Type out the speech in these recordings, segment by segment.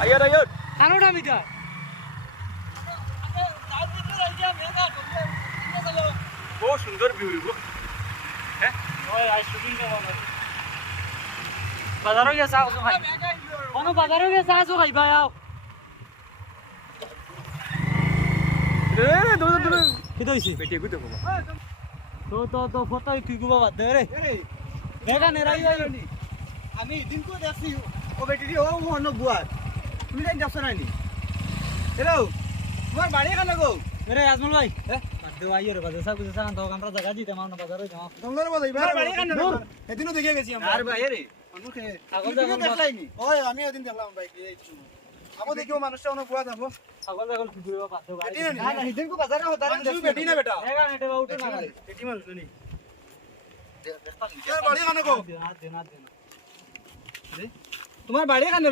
Iyer Iyer কানোটা metre বহু সুন্দর view রে বাজারও গিয়ে চা খাই। কোনো বাজারও গিয়ে চা খাই ভাই আও। কি তো তো তো ফটো কি গুবা বাদ দে রে। দেখা নে রাই আই আমি দিনকো দেখছি ও বেটি ও হন বুয়ার তুমি তাই দেখছ না হ্যালো তোমার বাড়ি কেন গো রে আজমল ভাই। আমি এদিন দেখলাম ভাই কি দেখিও মানুষটা অনেক বুয়া যাব। ছাগল ছাগল কি বেটি না না দিনকো বাজারে হতারে দেখছি বেটি না বেটা? দেখা নেটে বা উঠে না বেটি মানুষ নি তোমার বাড়ি কেন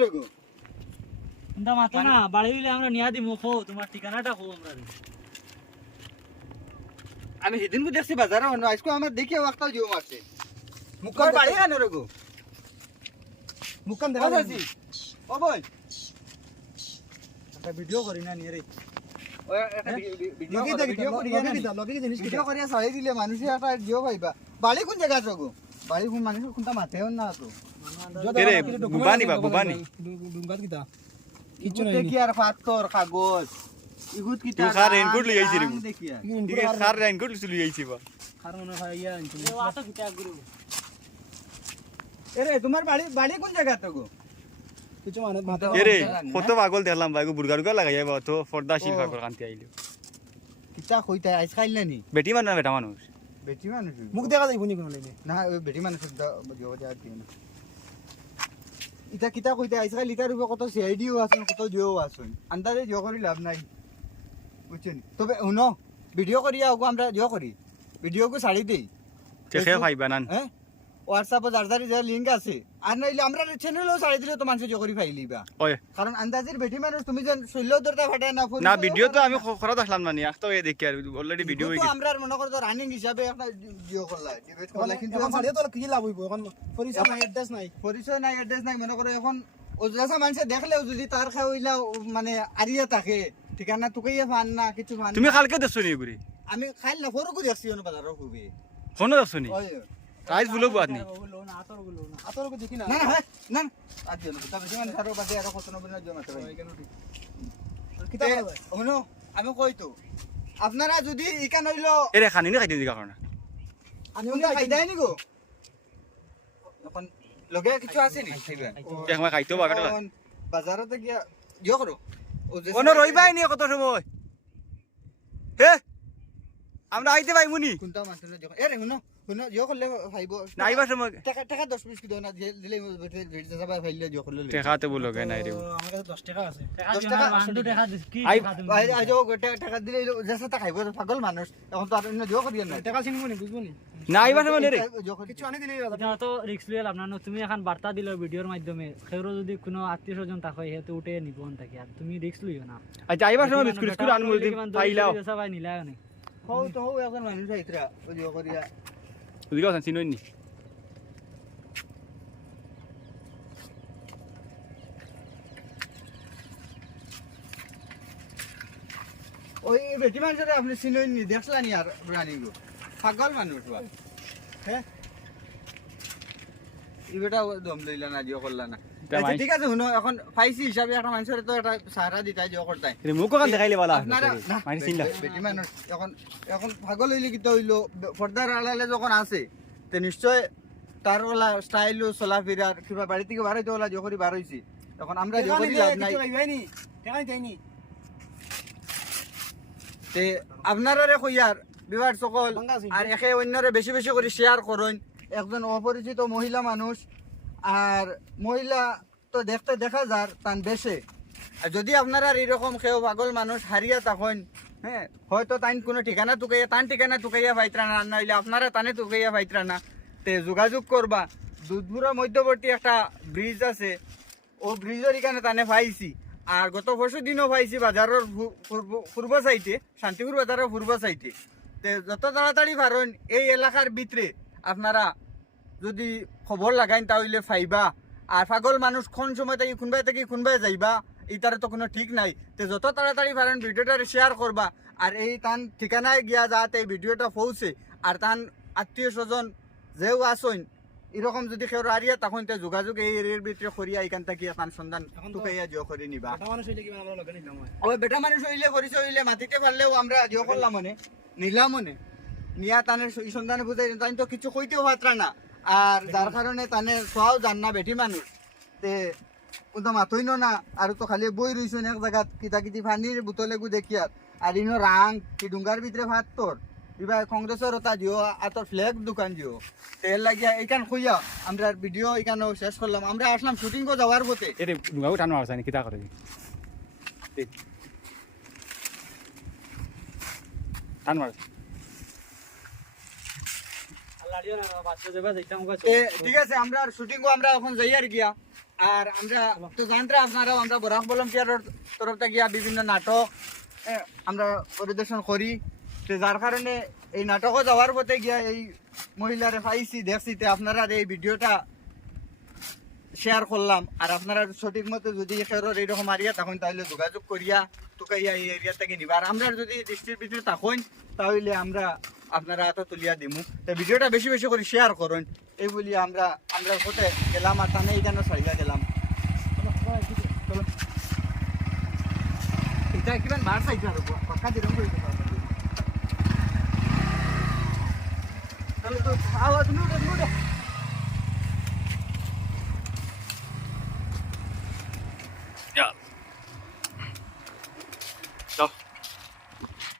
দে না না বাড়ি হইলে আমরা নিয়া দিমু খো তোমার ঠিকানাটা খো আমরা আমি সেদিনকো দেখছি বাজারে আজকে আমার দেখি একটা জিও মারছে। মুকার বাড়ি কেন গো মুকান দেখা যাচ্ছি ও বল। একটা ভিডিও করি না নিয়ে রে। ভিডিও করিয়া চাই দিলে মানুষে এটা জিও পাইবা। বাড়ি কোন জায়গা আছে গো বাড়ি কোন মানুষ কোনটা মাথেও না তো। বুবানি বা বুবানি। কিছু দেখি আর পাথর কাগজ? ইগুত কি তুই খার raincoat লই আইছি রে। দেখি আর ঠিক আছে সার লাইন করলি চলি আইছি বা। এ ওয়াটা কিতা গুরু এরে তোমার বাড়ি বাড়ি কোন জায়গা তো গো? এ রে কত পাগল দেখলাম ভাই লাগাই যাবা তো ফর্দা শিল পাগল কান্তি আইলো কিতা কইতা আইস খাইলে নি? বেটি মানুষ না বেটা মানুষ বেটি মানুষ মুখ দেখা যাইব নি লাইনে না বেটি মানুষ জিও যা দিও না ইতা কিতা কইতা আইস লিটার উপরে কত সিআইডিও আছেন কত জিও আছেন আন্দাজে জিও করি লাভ নাই। বুঝছেন তবে শুনো ভিডিও করি আগু আমরা জিও করি ভিডিওকে ছাড়ি দেই। দেখে পাইবা নান হ্যাঁ হোয়াটসঅ্যাপে যার যার লিঙ্ক আছে। আর নইলে আমরা চ্যানেলও ছাড়ি দিলে তো মানুষ জিও করি ফাইলিবা ওই কারণ আন্দাজের বেটি মানুষ তুমি যেন শৈল্য দরটা ফাটায় না না ভিডিও তো আমি করা দেখলাম না নি তো এ দেখি আর অলরেডি ভিডিও হয়ে গেছে আমরা আর মনে করো তো রানিং হিসাবে একটা জিও করলা ডিবেট করলা কিন্তু এখন তো কি লাভ হইব? এখন পরিচয় নাই অ্যাড্রেস নাই। পরিচয় নাই অ্যাড্রেস নাই মনে করো এখন ওজলাসা মানুষে দেখলেও যদি তার খাই হইলা মানে আরিয়া থাকে ঠিকানা তোকেই ফান না কিছু ফান তুমি। কালকে দেখছ নি আমি খাইল না ফরকু দেখছি অন্য বাজারও খুবই কোনো দেখছ নি? হ্যাঁ, আর কত নবীন তে, করা যায়? শুনো আমি কই তো আপনারা যদি ইকান হইল এ রে খানি নি খাইতে দিকা কারণে আমি তুমি খাই দেয় নি গো এখন লগে কিছু আছে নি খাইবা এক মাস খাইতেও বাগাটা বাজারতে গিয়া জিও করো ও যে- কোনো রইবাই নি কত সময় হে আমরা আইতে পাইমু নি কোনটা মানতে না এ রে শুনো শুনো জিও করলে ফাইব না আইবার সময়। টাকা টাকা দশ পিস কি দাও না যে- দিলে রেট যাবা ফাইলে জিও করলে টেকাতে বলো গে নাই রে তো আমার কাছে 10 টাকা আছে। দেখা দশ দিও টাকা, না বান্ডু দিস কি আই- দিম আই আজ টাকা দিলে যেসা তা খাইব পাগল মানুষ। এখন তো আর অন্য জিও করিয়া না। টাকা চিনব নি বুঝব নি? না আইবার সময় রে কিছু আনি দিলে এটা তো লিয়ে লাভ না তুমি এখন বার্তা দিলে ভিডিওর মাধ্যমে। সেও যদি কোনো আত্মীয় স্বজন থাকে সেহেতু উঠে নিব থাকে আর তুমি রিক্স লইও না। আচ্ছা আইবার সময় বিস্কুট বিস্কুট আনমু দিন পাইলাও সবাই নিলাও নি। হও তো হও এখন মানুষ আইতরা ও জিও করিয়া। বুঝিগাও চিনই নি? ওই বেটি মানুষের আপনি চিনই নি দেখলা নি আর রানি গো পাগল মানুষ বা। হ্যাঁ ই বেটা দম লইলা না জিও করলা না। ঠিক আছে শুনো এখন পাইছি হিসাবে একটা মানুষের তো একটা সাহারা দিতাই জিও করতাই রে কান দেখাইলে বালা আপনারা না, মাইনে চিনলা বে- বেটি মানুষ এখন এখন পাগল হইলে কি হইল? পর্দার আড়ালে যখন আছে তে নিশ্চয় তার ওলা স্টাইল চলাফেরার কিবা বাড়ি থেকে বার হইতে ওলা যখনই বার হইছি। এখন আমরা যখনই লাভ নাই। কিছু পাইবাই নি টাকা নিতে আইনি তে আপনারা কইয়ার বিবাহ সকল আর একে অন্যরে বেশি বেশি করে শেয়ার করুন। একজন অপরিচিত মহিলা মানুষ আর মহিলা তো দেখতে দেখা যার তান বেশে। আর যদি আপনারা এরকম কেউ পাগল মানুষ হারিয়া তখন হ্যাঁ হয়তো তাইন কোনো ঠিকানা টুকাইয়া তান ঠিকানা টুকাইয়া পাইতরা না নইলে আপনারা তানে টুকাইয়া পাইতরা না। তে যোগাযোগ করবা। দুধপুরের মধ্যবর্তী একটা ব্রিজ আছে, ও ব্রিজের এখানে তানে পাইছি। আর গত পরশু দিনও পাইছি বাজারের পূর্ব সাইডে, শান্তিপুর বাজারের পূর্ব সাইডে। তে যত তাড়াতাড়ি পারেন, এই এলাকার ভিতরে আপনারা যদি খবর লাগাইন তাহলে ফাইবা আর পাগল মানুষ কোন সময় থেকে কোনবাই থেকে কোনবাই যাইবা এইটার তো কোনো ঠিক নাই। তো যত তাড়াতাড়ি পারেন ভিডিওটা শেয়ার করবা। আর এই তান ঠিকানায় গিয়া যাতে এই ভিডিওটা পৌঁছে আর তান আত্মীয় স্বজন যেও আসইন এরকম যদি কেউ আরিয়া তখন তো যোগাযোগ এই এরিয়ার ভিতরে করিয়া এখান থেকে তান সন্ধান টুকাইয়া জিও করে নিবা। ওই বেটা মানুষ হইলে করিছে হইলে মাটিতে পারলেও আমরা জিও করলাম মনে। নিলাম মনে। নিয়া তানের সন্ধানে বুঝাই তাই তো কিছু কইতেও পাত্রা না। আর যার কারণে তানে সোয়াও জান না বেটি মানুষ তে কিন্তু মাথইন না আর তো খালি বই রইছেন এক জায়গাত কিতা কিতি পানির বোতলে গু দেখিয়াত। আর ইনো রাং কি ডুঙ্গার ভিতরে ভাত তোর এবার কংগ্রেসের ওটা দিও আর তোর ফ্ল্যাগ দোকান দিও। তেল লাগিয়া এইখান খুইয়া আমরা ভিডিও এখানেও শেষ করলাম আমরা আসলাম শুটিংও যাওয়ার পথে এরে ডুঙ্গাও টান মারছে নি কিতা করে টান মারছে আল্লাহ দিও না বাচ্চা যাবে যাইতাম গো এ, ঠিক আছে, আমরা আমরা এখন যাই আর গিয়া। আর আমরা জানতে আমরা গিয়া বিভিন্ন নাটক আমরা পরিদর্শন করি। যার কারণে এই নাটকও যাওয়ার পথে গিয়া এই মহিলারে পাইছি, দেখছি আপনারা এই ভিডিওটা শেয়ার করলাম। আর আপনারা সঠিক মতো যদি এইরকম আরিয়া তখন তাহলে যোগাযোগ করিয়া টুকাইয়া এই এরিয়া থেকে নিবা। আর আমরা যদি দৃষ্টির ভিতরে তখন তাহলে আমরা আপনারা হাতে তুলিয়া দিমু। তো ভিডিওটা বেশি বেশি করে শেয়ার করুন। এই বলি আমরা আমরা কোথায় গেলাম আর তানে এইখানে সারিয়া গেলাম। এটা কিমান বার সাইজ আর পাক্কা দিলাম তাহলে তো আওয়াজ নুড়ে